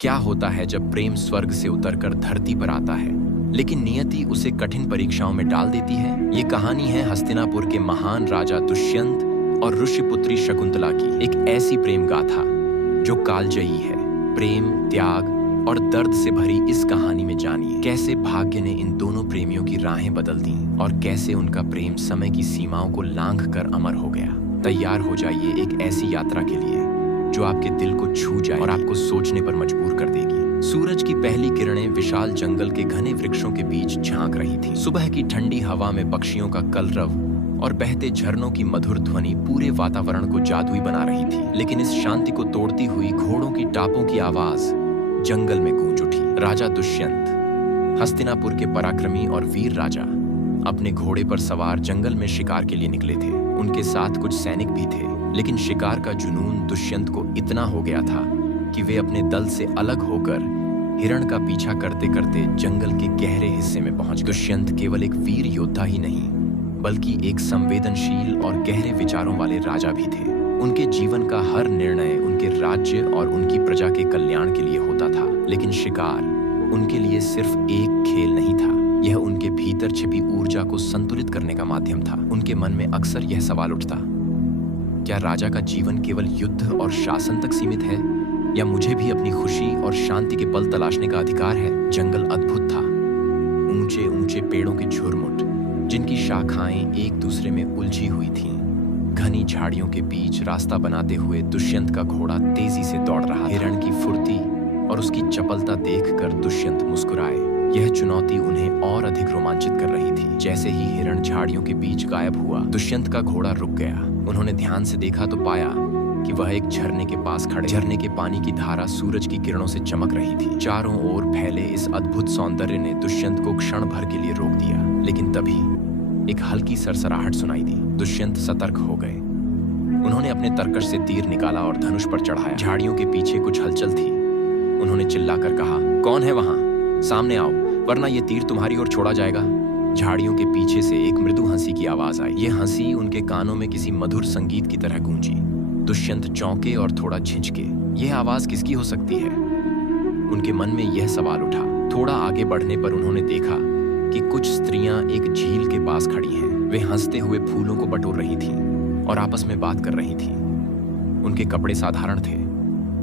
क्या होता है जब प्रेम स्वर्ग से उतरकर धरती पर आता है, लेकिन नियति उसे कठिन परीक्षाओं में डाल देती है। ये कहानी है हस्तिनापुर के महान राजा दुष्यंत और ऋषिपुत्री शकुंतला की एक ऐसी प्रेम गाथा जो कालजयी है। प्रेम, त्याग और दर्द से भरी इस कहानी में जानिए कैसे भाग्य ने इन दोनों प्रेमियों की राहें बदल दी और कैसे उनका प्रेम समय की सीमाओं को लांघकर अमर हो गया। तैयार हो जाइए एक ऐसी यात्रा के लिए जो आपके दिल को छू जाए और आपको सोचने पर मजबूर कर देगी। सूरज की पहली किरणें विशाल जंगल के घने वृक्षों के बीच झांक रही थी। सुबह की ठंडी हवा में पक्षियों का कलरव और बहते झरनों की मधुर ध्वनि पूरे वातावरण को जादुई बना रही थी। लेकिन इस शांति को तोड़ती हुई घोड़ों की टापों की आवाज जंगल में गूंज उठी। राजा दुष्यंत, हस्तिनापुर के पराक्रमी और वीर राजा, अपने घोड़े पर सवार जंगल में शिकार के लिए निकले थे। उनके साथ कुछ सैनिक भी थे, लेकिन शिकार का जुनून दुष्यंत को इतना हो गया था कि वे अपने दल से अलग होकर हिरण का पीछा करते करते जंगल के गहरे हिस्से में पहुंच गए। दुष्यंत केवल एक वीर योद्धा ही नहीं, बल्कि एक संवेदनशील और गहरे विचारों वाले राजा भी थे। उनके जीवन का हर निर्णय उनके राज्य और उनकी प्रजा के कल्याण के लिए होता था। लेकिन शिकार उनके लिए सिर्फ एक खेल नहीं था, यह उनके भीतर छिपी ऊर्जा को संतुलित करने का माध्यम था। उनके मन में अक्सर यह सवाल उठता, क्या राजा का जीवन केवल युद्ध और शासन तक सीमित है, या मुझे भी अपनी खुशी और शांति के पल तलाशने का अधिकार है? जंगल अद्भुत था। ऊंचे ऊंचे पेड़ों के झुरमुट, जिनकी शाखाएं एक दूसरे में उलझी हुई थीं। घनी झाड़ियों के बीच रास्ता बनाते हुए दुष्यंत का घोड़ा तेजी से दौड़ रहा। हिरण की फुर्ती और उसकी चपलता देखकर दुष्यंत मुस्कुराए। यह चुनौती उन्हें और अधिक रोमांचित कर रही थी। जैसे ही हिरण झाड़ियों के बीच गायब हुआ, दुष्यंत का घोड़ा रुक गया। उन्होंने ध्यान से देखा तो पाया कि वह एक झरने के पास खड़े। झरने के पानी की धारा सूरज की किरणों से चमक रही थी। चारों ओर फैले इस अद्भुत सौंदर्य ने दुष्यंत को क्षण भर के लिए रोक दिया। लेकिन तभी एक हल्की सरसराहट सुनाई दी। दुष्यंत सतर्क हो गए। उन्होंने अपने तरकश से तीर निकाला और धनुष पर चढ़ाया। झाड़ियों के पीछे कुछ हलचल थी। उन्होंने चिल्लाकर कहा, कौन है वहां? सामने आओ, वरना ये तीर तुम्हारी ओर छोड़ा जाएगा। झाड़ियों के पीछे से एक मृदु हंसी की आवाज आई। यह हंसी उनके कानों में किसी मधुर संगीत की तरह गूंजी। दुष्यंत चौंके और थोड़ा झिझके। यह आवाज किसकी हो सकती है? उनके मन में यह सवाल उठा। थोड़ा आगे बढ़ने पर उन्होंने देखा कि कुछ स्त्रियां एक झील के पास खड़ी हैं। वे हंसते हुए फूलों को बटोर रही थीं और आपस में बात कर रही थीं। उनके कपड़े साधारण थे,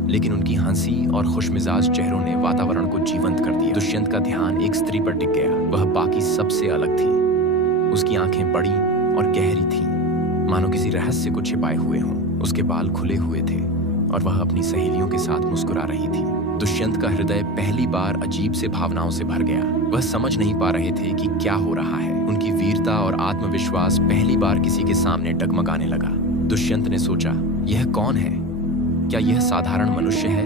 लेकिन उनकी हंसी और खुशमिजाज चेहरों ने वातावरण को जीवंत कर दिया। दुष्यंत का ध्यान एक स्त्री पर टिक गया। वह बाकी सबसे अलग थी। उसकी आंखें बड़ी और गहरी थीं, मानो किसी रहस्य को छिपाए हुए हों। उसके बाल खुले हुए थे और वह अपनी सहेलियों के साथ मुस्कुरा रही थी। दुष्यंत का हृदय पहली बार अजीब से भावनाओं से भर गया। वह समझ नहीं पा रहे थे कि क्या हो रहा है। उनकी वीरता और आत्मविश्वास पहली बार किसी के सामने डगमगाने लगा। दुष्यंत ने सोचा, यह कौन है? क्या यह साधारण मनुष्य है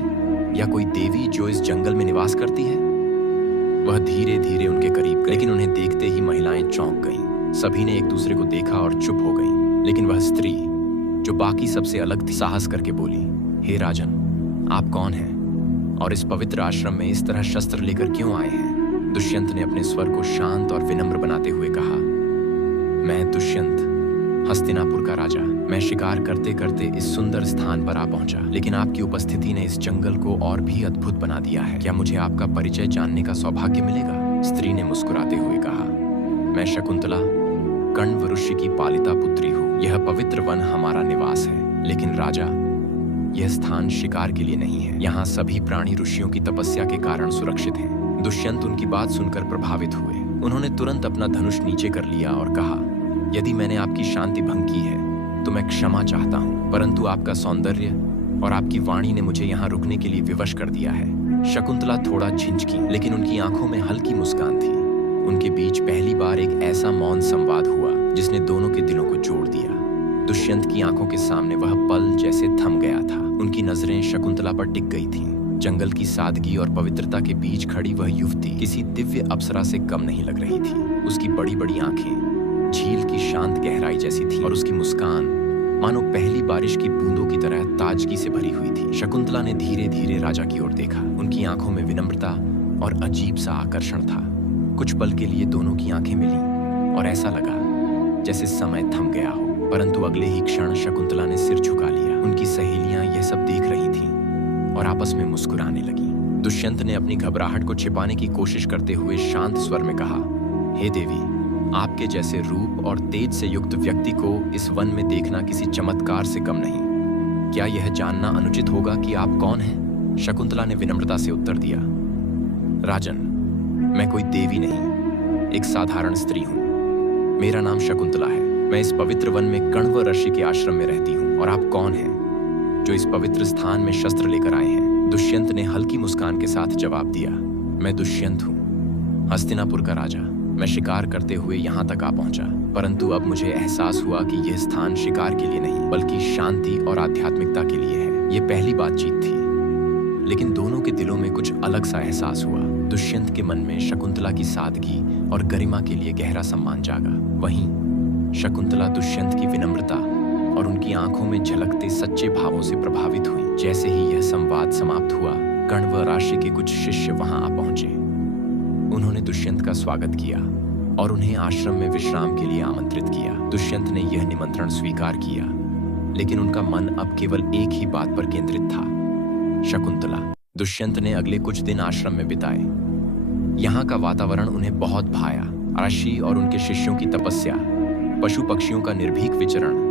या कोई देवी जो इस जंगल में निवास करती है? वह धीरे धीरे उनके करीब गए, लेकिन उन्हें देखते ही महिलाएं चौंक गईं। सभी ने एक दूसरे को देखा और चुप हो गईं। लेकिन वह स्त्री, जो बाकी सबसे अलग थी, साहस करके बोली, हे राजन, आप कौन हैं और इस पवित्र आश्रम में इस तरह शस्त्र लेकर क्यों आए हैं? दुष्यंत ने अपने स्वर को शांत और विनम्र बनाते हुए कहा, मैं दुष्यंत, हस्तिनापुर का राजा। मैं शिकार करते करते इस सुंदर स्थान पर आ पहुंचा, लेकिन आपकी उपस्थिति ने इस जंगल को और भी अद्भुत बना दिया है। क्या मुझे आपका परिचय जानने का सौभाग्य मिलेगा? स्त्री ने मुस्कुराते हुए कहा, मैं शकुंतला, कण्व ऋषि की पालिता पुत्री हूँ। यह पवित्र वन हमारा निवास है, लेकिन राजा, यह स्थान शिकार के लिए नहीं है। यहाँ सभी प्राणी ऋषियों की तपस्या के कारण सुरक्षित हैं। दुष्यंत उनकी बात सुनकर प्रभावित हुए। उन्होंने तुरंत अपना धनुष नीचे कर लिया और कहा, यदि मैंने आपकी शांति भंग की है तो मैं क्षमा चाहता हूँ, परंतु आपका सौंदर्य और आपकी वाणी ने मुझे यहाँ रुकने के लिए विवश कर दिया है। शकुंतला थोड़ा झिझकी, लेकिन उनकी आंखों में हल्की मुस्कान थी। उनके बीच पहली बार एक ऐसा मौन संवाद हुआ जिसने दोनों के दिलों को जोड़ दिया। दुष्यंत की आंखों के सामने वह पल जैसे थम गया था। उनकी नजरें शकुंतला पर टिक गई थीं। जंगल की सादगी और पवित्रता के बीच खड़ी वह युवती किसी दिव्य अप्सरा से कम नहीं लग रही थी। उसकी बड़ी बड़ी आंखें झील की शांत गहराई जैसी थी और उसकी मुस्कान मानो पहली बारिश की बूंदों की तरह ताजगी से भरी हुई थी। शकुंतला ने धीरे धीरे राजा की ओर देखा। उनकी आंखों में विनम्रता और अजीब सा आकर्षण था। कुछ पल के लिए दोनों की आंखें मिलीं और ऐसा लगा जैसे समय थम गया हो, परंतु अगले ही क्षण शकुंतला ने सिर झुका लिया। उनकी सहेलियां यह सब देख रही थीं और आपस में मुस्कुराने लगी। दुष्यंत ने अपनी घबराहट को छिपाने की कोशिश करते हुए शांत स्वर में कहा, हे देवी, आपके जैसे रूप और तेज से युक्त व्यक्ति को इस वन में देखना किसी चमत्कार से कम नहीं। क्या यह जानना अनुचित होगा कि आप कौन हैं? शकुंतला ने विनम्रता से उत्तर दिया, राजन, मैं कोई देवी नहीं, एक साधारण स्त्री हूँ। मेरा नाम शकुंतला है। मैं इस पवित्र वन में कण्व ऋषि के आश्रम में रहती हूँ। और आप कौन हैं जो इस पवित्र स्थान में शस्त्र लेकर आए हैं? दुष्यंत ने हल्की मुस्कान के साथ जवाब दिया, मैं दुष्यंत हूँ, हस्तिनापुर का राजा। मैं शिकार करते हुए यहाँ तक आ पहुंचा, परंतु अब मुझे एहसास हुआ कि यह स्थान शिकार के लिए नहीं बल्कि शांति और आध्यात्मिकता के लिए है। ये पहली बातचीत थी, लेकिन दोनों के दिलों में कुछ अलग सा एहसास हुआ। दुष्यंत के मन में शकुंतला की सादगी और गरिमा के लिए गहरा सम्मान जागा। वहीं शकुंतला दुष्यंत की विनम्रता और उनकी आंखों में झलकते सच्चे भावों से प्रभावित हुई। जैसे ही यह संवाद समाप्त हुआ, कण्व राशि के कुछ शिष्य वहां आ पहुंचे। उन्होंने दुष्यंत का स्वागत किया और उन्हें आश्रम में विश्राम के लिए आमंत्रित किया। दुष्यंत ने यह निमंत्रण स्वीकार किया, लेकिन उनका मन अब केवल एक ही बात पर केंद्रित था, शकुंतला। दुष्यंत ने अगले कुछ दिन आश्रम में बिताए। यहाँ का वातावरण उन्हें बहुत भाया। ऋषि और उनके शिष्यों की तपस्या, पशु पक्षियों का निर्भीक विचरण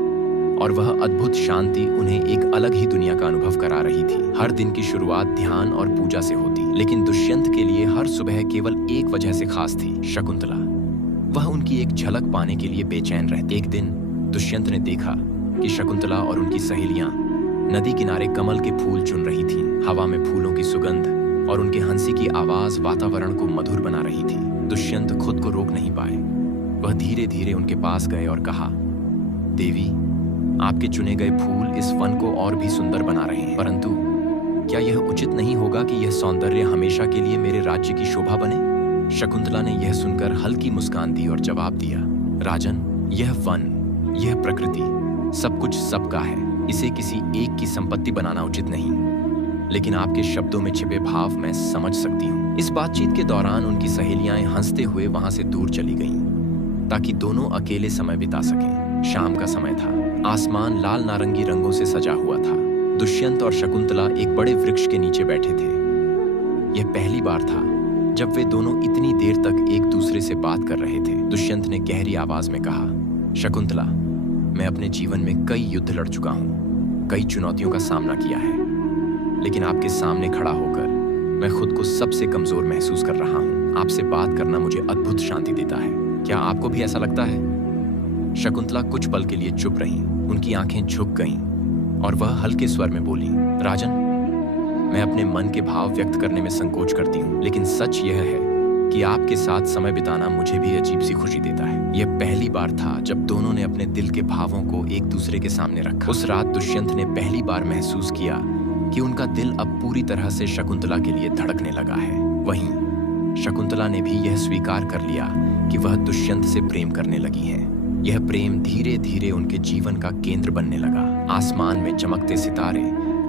और वह अद्भुत शांति उन्हें एक अलग ही दुनिया का अनुभव करा रही थी। हर दिन की शुरुआत ध्यान और पूजा से होती, लेकिन दुष्यंत के लिए हर सुबह केवल एक वजह से खास थी, शकुंतला। वह उनकी एक झलक पाने के लिए बेचैन रहती। एक दिन दुष्यंत ने देखा कि शकुंतला और उनकी सहेलियां नदी किनारे कमल के फूल चुन रही थीं। हवा में फूलों की सुगंध और उनके हंसी की आवाज वातावरण को मधुर बना रही थी। दुष्यंत खुद को रोक नहीं पाए। वह धीरे धीरे उनके पास गए और कहा, देवी, आपके चुने गए फूल इस वन को और भी सुंदर बना रहे हैं, परंतु क्या यह उचित नहीं होगा कि यह सौंदर्य हमेशा के लिए मेरे राज्य की शोभा बने? शकुंतला ने यह सुनकर हल्की मुस्कान दी और जवाब दिया, राजन, यह वन, यह प्रकृति, सब कुछ सबका है। इसे किसी एक की संपत्ति बनाना उचित नहीं। लेकिन आपके शब्दों में छिपे भाव मैं समझ सकती हूँ। इस बातचीत के दौरान उनकी सहेलियां हंसते हुए वहां से दूर चली गईं, ताकि दोनों अकेले समय बिता सकें। शाम का समय था। आसमान लाल नारंगी रंगों से सजा हुआ था। दुष्यंत और शकुंतला एक बड़े वृक्ष के नीचे बैठे थे। यह पहली बार था जब वे दोनों इतनी देर तक एक दूसरे से बात कर रहे थे। दुष्यंत ने गहरी आवाज में कहा, शकुंतला, मैं अपने जीवन में कई युद्ध लड़ चुका हूँ, कई चुनौतियों का सामना किया है, लेकिन आपके सामने खड़ा होकर मैं खुद को सबसे कमजोर महसूस कर रहा हूँ। आपसे बात करना मुझे अद्भुत शांति देता है। क्या आपको भी ऐसा लगता है? शकुंतला कुछ पल के लिए चुप रहीं, उनकी आंखें झुक गईं और वह हल्के स्वर में बोली, राजन, मैं अपने मन के भाव व्यक्त करने में संकोच करती हूँ, लेकिन सच यह है कि आपके साथ समय बिताना मुझे भी अजीब सी खुशी देता है। यह पहली बार था जब दोनों ने अपने दिल के भावों को एक दूसरे के सामने रखा। उस रात दुष्यंत ने पहली बार महसूस किया कि उनका दिल अब पूरी तरह से शकुंतला के लिए धड़कने लगा है। वहीं शकुंतला ने भी यह स्वीकार कर लिया कि वह दुष्यंत से प्रेम करने लगी है। यह प्रेम धीरे धीरे उनके जीवन का केंद्र बनने लगा। आसमान में चमकते सितारे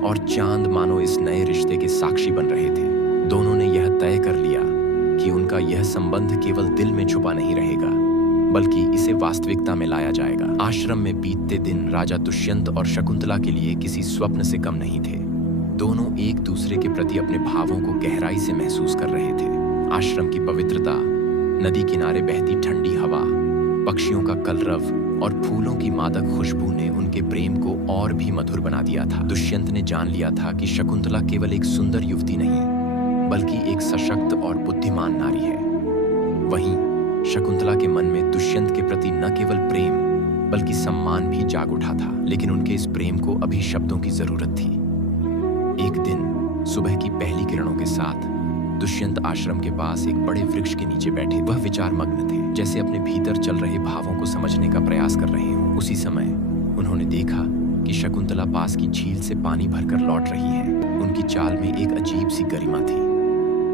और चांद मानो इस नए रिश्ते के साक्षी बन रहे थे। दोनों ने यह तय कर लिया कि उनका यह संबंध केवल दिल में छुपा नहीं रहेगा, बल्कि इसे वास्तविकता में लाया जाएगा। आश्रम में बीतते दिन राजा दुष्यंत और शकुंतला के लिए किसी स्वप्न से कम नहीं थे। दोनों एक दूसरे के प्रति अपने भावों को गहराई से महसूस कर रहे थे। आश्रम की पवित्रता, नदी किनारे बहती ठंडी हवा, पक्षियों का कलरव और फूलों की मादक खुशबू ने उनके प्रेम को और भी मधुर बना दिया था। दुष्यंत ने जान लिया था कि शकुंतला केवल एक सुंदर युवती नहीं, बल्कि एक सशक्त और बुद्धिमान नारी है। वहीं शकुंतला के मन में दुष्यंत के प्रति न केवल प्रेम बल्कि सम्मान भी जाग उठा था, लेकिन उनके इस प्रेम को अभी शब्दों की जरूरत थी। एक दिन सुबह की पहली किरणों के साथ दुष्यंत आश्रम के पास एक बड़े वृक्ष के नीचे बैठे। वह विचार मग्न थे, जैसे अपने भीतर चल रहे भावों को समझने का प्रयास कर रहे हों। उसी समय उन्होंने देखा कि शकुंतला पास की झील से पानी भरकर लौट रही है। उनकी चाल में एक अजीब सी गरिमा थी।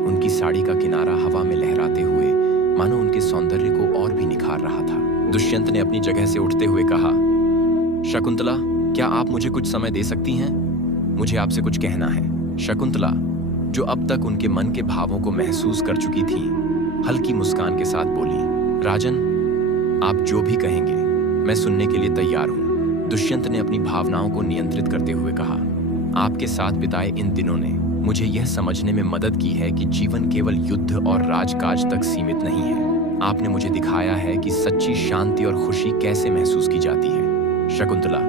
उनकी साड़ी का किनारा हवा में लहराते हुए मानो उनके सौंदर्य को और भी निखार रहा था। दुष्यंत ने अपनी जगह से उठते हुए कहा, शकुंतला, क्या आप मुझे कुछ समय दे सकती हैं? मुझे आपसे कुछ कहना है। शकुंतला, जो अब तक उनके मन के भावों को महसूस कर चुकी थी, हल्की मुस्कान के साथ बोली, राजन, आप जो भी कहेंगे मैं सुनने के लिए तैयार हूँ। दुष्यंत ने अपनी भावनाओं को नियंत्रित करते हुए कहा, आपके साथ बिताए इन दिनों ने मुझे यह समझने में मदद की है कि जीवन केवल युद्ध और राजकाज तक सीमित नहीं है। आपने मुझे दिखाया है कि सच्ची शांति और खुशी कैसे महसूस की जाती है। शकुंतला,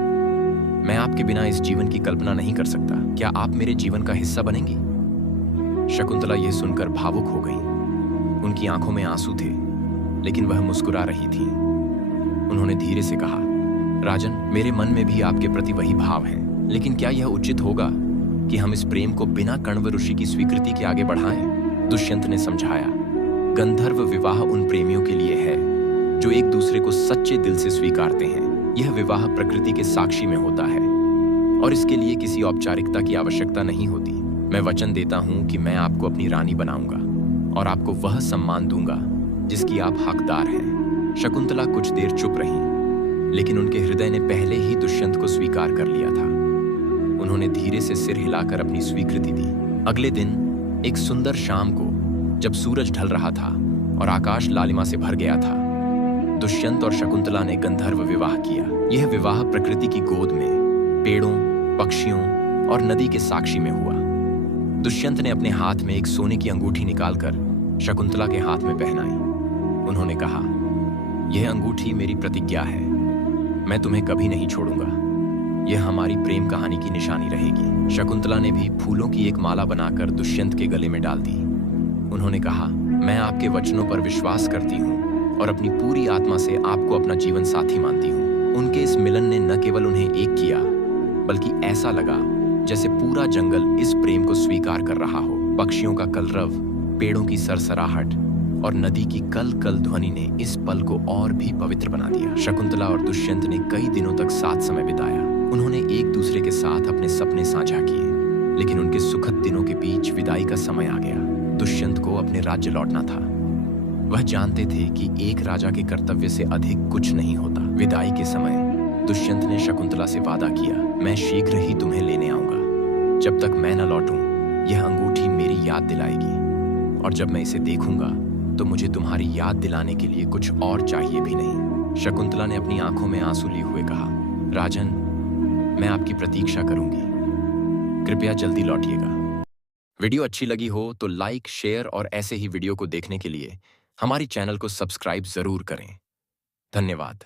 मैं आपके बिना इस जीवन की कल्पना नहीं कर सकता। क्या आप मेरे जीवन का हिस्सा बनेंगी? शकुंतला यह सुनकर भावुक हो गई। उनकी आंखों में आंसू थे, लेकिन वह मुस्कुरा रही थी। उन्होंने धीरे से कहा, राजन, मेरे मन में भी आपके प्रति वही भाव है, लेकिन क्या यह उचित होगा कि हम इस प्रेम को बिना कण्व ऋषि की स्वीकृति के आगे बढ़ाएं? दुष्यंत ने समझाया, गंधर्व विवाह उन प्रेमियों के लिए है जो एक दूसरे को सच्चे दिल से स्वीकारते हैं। यह विवाह प्रकृति के साक्षी में होता है और इसके लिए किसी औपचारिकता की आवश्यकता नहीं होती। मैं वचन देता हूं कि मैं आपको अपनी रानी बनाऊंगा और आपको वह सम्मान दूंगा जिसकी आप हकदार हैं। शकुंतला कुछ देर चुप रही, लेकिन उनके हृदय ने पहले ही दुष्यंत को स्वीकार कर लिया था। उन्होंने धीरे से सिर हिलाकर अपनी स्वीकृति दी। अगले दिन एक सुंदर शाम को, जब सूरज ढल रहा था और आकाश लालिमा से भर गया था, दुष्यंत और शकुंतला ने गंधर्व विवाह किया। यह विवाह प्रकृति की गोद में पेड़ों, पक्षियों और नदी के साक्षी में हुआ। दुष्यंत ने अपने हाथ में एक सोने की अंगूठी निकालकर शकुंतला के हाथ में पहनाई। उन्होंने कहा, यह अंगूठी मेरी प्रतिज्ञा है, मैं तुम्हें कभी नहीं छोड़ूंगा। यह हमारी प्रेम कहानी की निशानी रहेगी। शकुंतला ने भी फूलों की एक माला बनाकर दुष्यंत के गले में डाल दी। उन्होंने कहा, मैं आपके वचनों पर विश्वास करती हूँ और अपनी पूरी आत्मा से आपको अपना जीवन साथी मानती हूँ। उनके इस मिलन ने न केवल उन्हें एक किया, बल्कि ऐसा लगा जैसे पूरा जंगल इस प्रेम को स्वीकार कर रहा हो। पक्षियों का कलरव, पेड़ों की सरसराहट और नदी की कल कल ध्वनि ने इस पल को और भी पवित्र बना दिया। शकुंतला और दुष्यंत ने कई दिनों तक साथ समय बिताया। उन्होंने एक दूसरे के साथ अपने सपने साझा किए, लेकिन उनके सुखद दिनों के बीच विदाई का समय आ गया। दुष्यंत को अपने राज्य लौटना था। वह जानते थे कि एक राजा के कर्तव्य से अधिक कुछ नहीं होता। विदाई के समय दुष्यंत ने शकुंतला से वादा किया, मैं शीघ्र ही तुम्हें लेने आऊंगा। जब तक मैं न लौटूं, यह अंगूठी मेरी याद दिलाएगी, और जब मैं इसे देखूंगा तो मुझे तुम्हारी याद दिलाने के लिए कुछ और चाहिए भी नहीं। शकुंतला ने अपनी आंखों में आंसू लिए हुए कहा, राजन, मैं आपकी प्रतीक्षा करूंगी, कृपया जल्दी लौटिएगा। वीडियो अच्छी लगी हो तो लाइक, शेयर और ऐसे ही वीडियो को देखने के लिए हमारी चैनल को सब्सक्राइब जरूर करें। धन्यवाद।